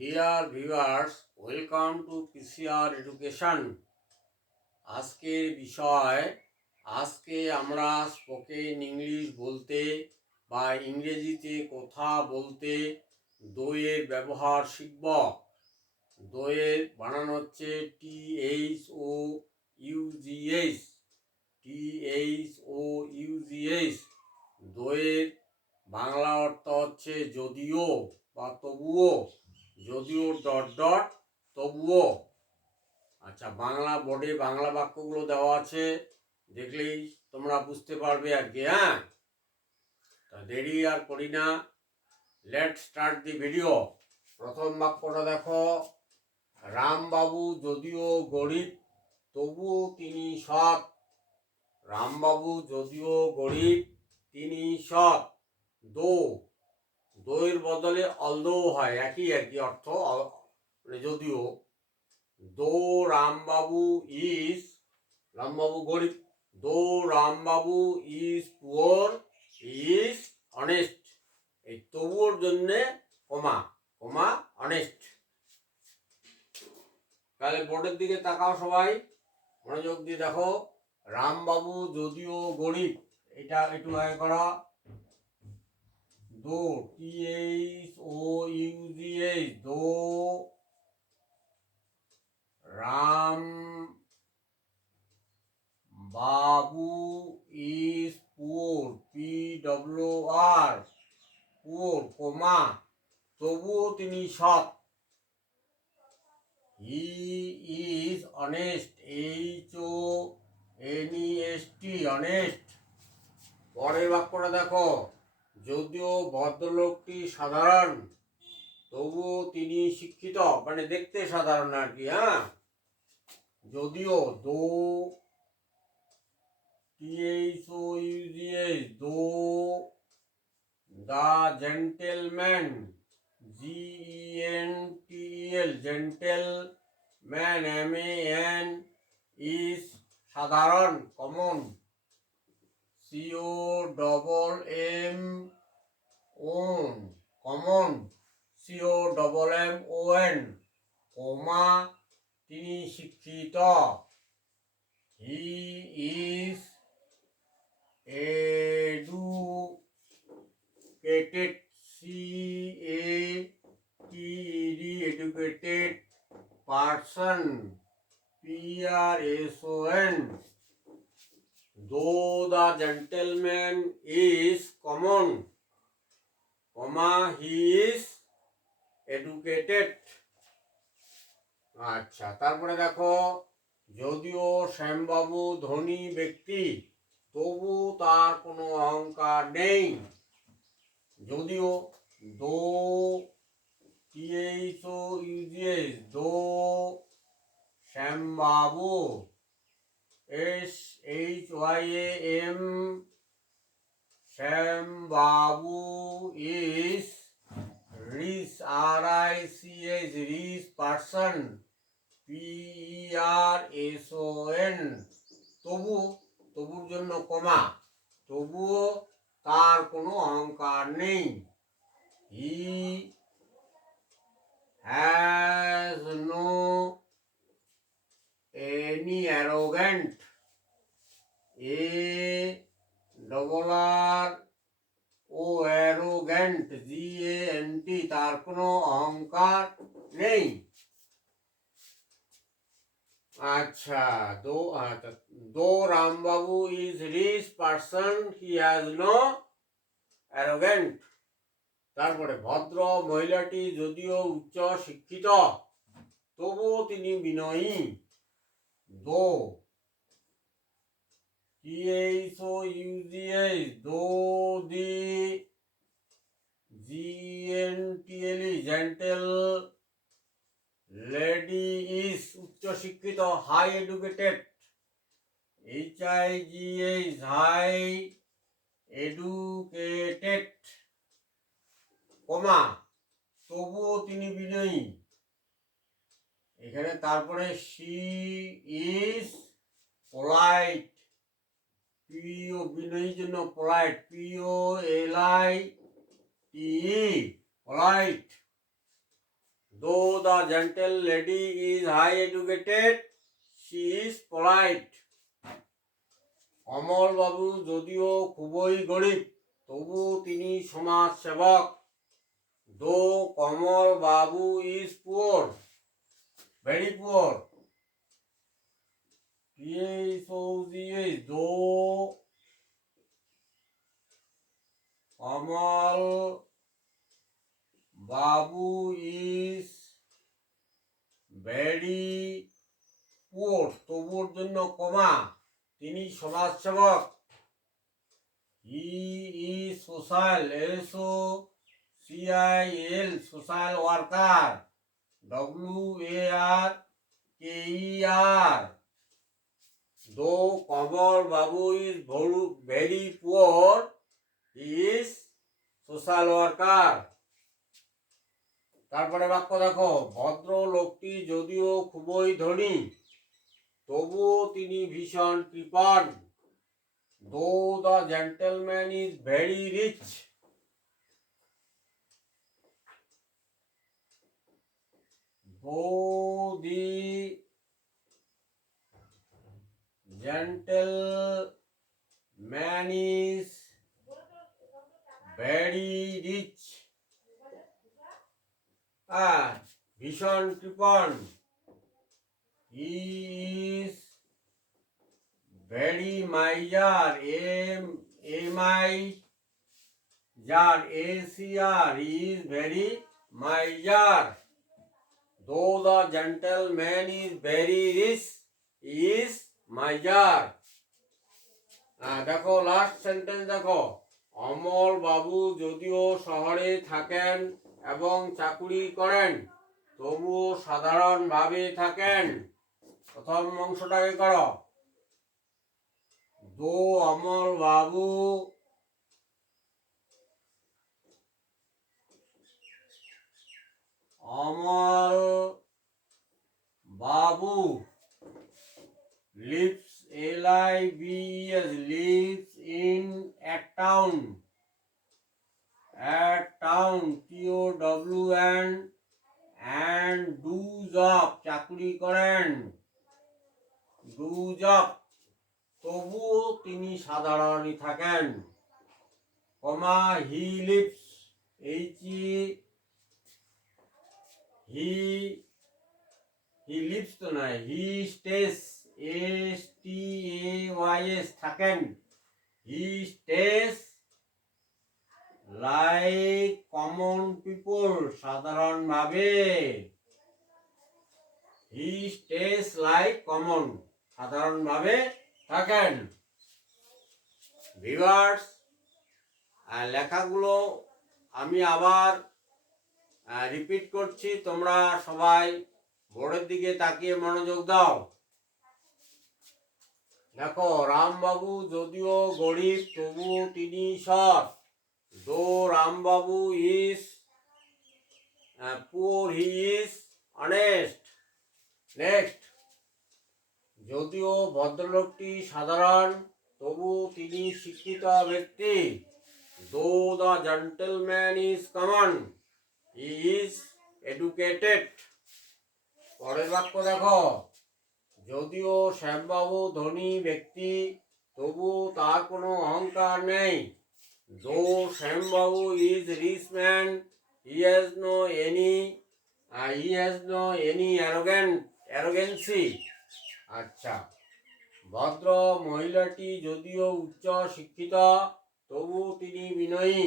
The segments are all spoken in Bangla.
Dear viewers, welcome to PCR education. আজকের বিষয়, আজকে আমরা স্পোকেন ইংলিশ বলতে বা ইংরেজিতে কথা বলতে দইয়ের ব্যবহার শিখব। দইয়ের বানানো হচ্ছে THOUGH, THOUGH। দইয়ের বাংলা অর্থ হচ্ছে যদিও বা তবুও, যদিও ডট ডট তবুও। আচ্ছা, বাংলা বোর্ডে বাংলা বাক্যগুলো দেওয়া আছে, দেখলেই তোমরা বুঝতে পারবে আর কি। হ্যাঁ, তা দেরি আর করি না, লেট স্টার্ট দি ভিডিও। প্রথম বাক্যটা দেখো, রামবাবু যদিও গরিব তবুও তিনি সৎ। রামবাবু যদিও গরিব তিনি সৎ। দইয়ের বদলে অলদো হয়, একই আর কি অর্থ, যদিও। দো রামবাবু গরিব, দো Rambabu is poor is honest. এই তবুওর জন্যে কমা কমা অনেস্ট। তাহলে বোর্ডের দিকে তাকাও সবাই, মনোযোগ দিয়ে দেখো। রামবাবু যদিও গরিব, এটা একটু আগে করা। দো, THOUGH, দো রাম বাবু ইজ পুয়ার, PWR, পুয়ার কমা তবুও তিনি সৎ। হি ইজ অনেস্ট, HONEST, অনেস্ট। পরের বাক্যটা দেখো, যদিও ভদ্রলোকটি সাধারণ তবুও তিনি শিক্ষিত, মানে দেখতে সাধারণ আর কি। হ্যাঁ, যদিও, দো THOUGH, দো the gentleman, GENTL, gentleman, MAN, is সাধারণ, কমন, COMMON, কমন, COMMON, কমা তিনি শিক্ষিত। He is educated, CATED, educated person, PRSON. Though the gentleman is common, comma he is educated. আচ্ছা, তারপরে দেখো, যদিও শ্যামবাবু ধনী ব্যক্তি তবু তার কোনো অহংকার নেই। যদিও, though THOUGH, though Shyambabu, SHYAM, Shyambabu is rich, RICH, rich person, PERSON। তবুর জন্য কমা, তবুও তার কোনো অহংকার নেই। He has no any arrogant, arrogant, GANT, তার কোনো অহংকার নেই। আচ্ছা, though Rambabu is rich person, he has no arrogant. তারপরে, ভদ্র মহিলাটি যদিও উচ্চ শিক্ষিত তবুও তিনি বিনয়ী। Though THOUGH, though the GENTL, gentle lady is উচ্চ শিক্ষিত, high educated, HIGH, high educated, comma তবুও তিনি বিনয়ী। এখানে তারপরে, শি ইজ পোলাইট, বিনয়ীর জন্য polite, POLITE, polite. though the gentle lady is high educated, she is polite. Amal babu যদিও খুবই গরিব, তবু তিনি সমাজ সেবক। though Kamal Babu is poor, very poor, POURE, though Kamal Babu is very poor, তবুর জন্য কমা, তিনি সমাজসেবক। He is social, SOCIAL, social worker, WARKER। দো কমল বাবু is very poor, he is social worker. তারপরে বাক্য দেখো, ভদ্র লোকটি যদিও খুবই ধনী, তবুও তিনি ভীষণ কৃপণ। though the gentleman is very rich, though the gentleman is very rich, ভীষণ কৃপণ। he is very miser, ACR, he is very miser. though the gentleman is very rich, he is miser. দেখো লাস্ট সেন্টেন্স দেখো, অমল বাবু যদিও শহরে থাকেন এবং চাকুরি করেন, তবুও সাধারণভাবে থাকেন। প্রথম অংশটাকে করো, দো অমল বাবু lives, LIVES, lives in a town, TOWN, and do job, চাকরি করেন, do job, তবুও তিনি সাধারণই থাকেন। কমা, he lives, he lives তো নয়, he stays, STAYS, থাকেন, he stays like common people, সাধারণভাবে, he stays like common, সাধারণভাবে থাকেন। ভিউয়ার্স, লেখাগুলো আমি আবার রিপিট করছি, তোমরা সবাই বোর্ডের দিকে তাকিয়ে মনোযোগ দাও। দেখো, রামবাবু যদিও গরিব, তবু তিনি সৎ। Though Rambabu is poor, he is honest. Next, যদিও ভদ্রলোকটি সাধারণ, তবু তিনি শিক্ষিত ব্যক্তি। Though the gentleman is common, he is educated. পরের বাক্য দেখো, যদিও শ্যামবাবু ধনী ব্যক্তি, তবু তার কোনো অহংকার নেই। Though Shyambabu is rich man, he has no any arrogancy. আচ্ছা, ভদ্র মহিলাটি যদিও উচ্চ শিক্ষিত, তবু তিনি বিনয়ী।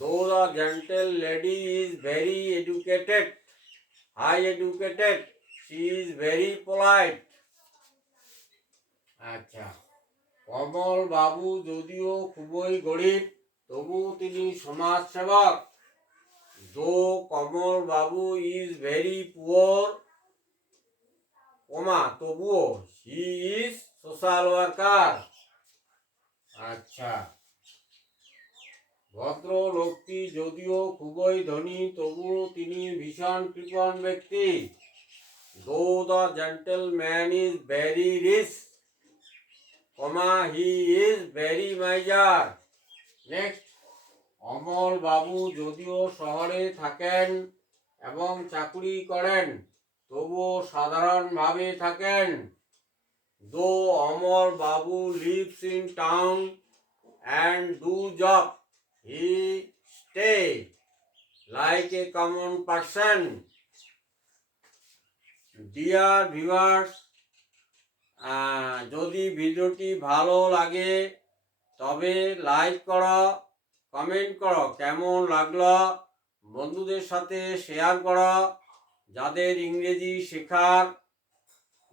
Though the gentle lady is very educated, high educated, she is very polite. আচ্ছা, কমল বাবু যদিও খুবই গরিব, তবু তিনি সমাজ সেবক। দো কমল বাবু ইজ ভেরি পুয়ার, কমা, তবুও, হি ইজ সোশ্যাল ওয়ার্কার। আচ্ছা, ভদ্র লোকটি যদিও খুবই ধনী, তবুও তিনি ভীষণ কৃপণ ব্যক্তি। Though the gentleman is very rich, comma, he is very miser. Next, Amal babu যদিও শহরে থাকেন এবং চাকরি করেন তবুও সাধারণভাবে থাকেন। দো অমর বাবু lives in town and do job, he stay like a common person. Dear viewers, যদি ভিডিওটি ভালো লাগে তবে লাইক করো, কমেন্ট করো কেমন লাগলো, বন্ধুদের সাথে শেয়ার করো। যাদের ইংরেজি শেখার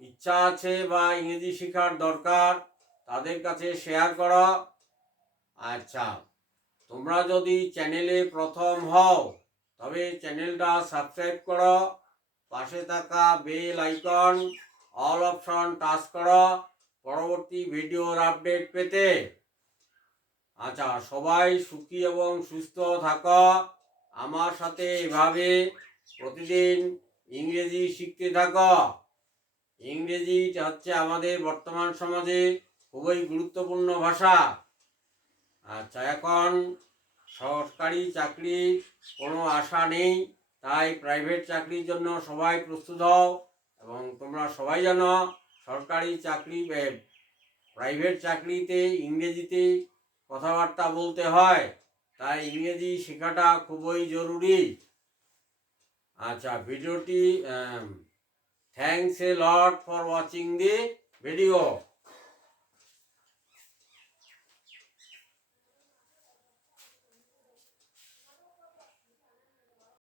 ইচ্ছা আছে বা ইংরেজি শেখার দরকার তাদের কাছে শেয়ার করো। আচ্ছা, তোমরা যদি চ্যানেলে প্রথম হও তবে চ্যানেলটা সাবস্ক্রাইব করো, পাশে থাকা bell icon all option touch করো পরবর্তী ভিডিওর আপডেট পেতে। আচ্ছা, সবাই সুখী এবং সুস্থ থাকো। আমার সাথে এভাবে প্রতিদিন ইংরেজি শিখতে থাকো। ইংরেজি হচ্ছে আমাদের বর্তমান সমাজে খুবই গুরুত্বপূর্ণ ভাষা। আচ্ছা, এখন সরকারি চাকরির কোনো আশা নেই, তাই প্রাইভেট চাকরির জন্য সবাই প্রস্তুত হও। এবং তোমরা সবাই জানো সরকারি চাকরি প্রাইভেট চাকরিতে ইংরেজিতে কথাবার্তা বলতে হয়, তাই ইংরেজি শেখাটা খুবই জরুরি। আচ্ছা, ভিডিওটি thanks a lot for watching the video.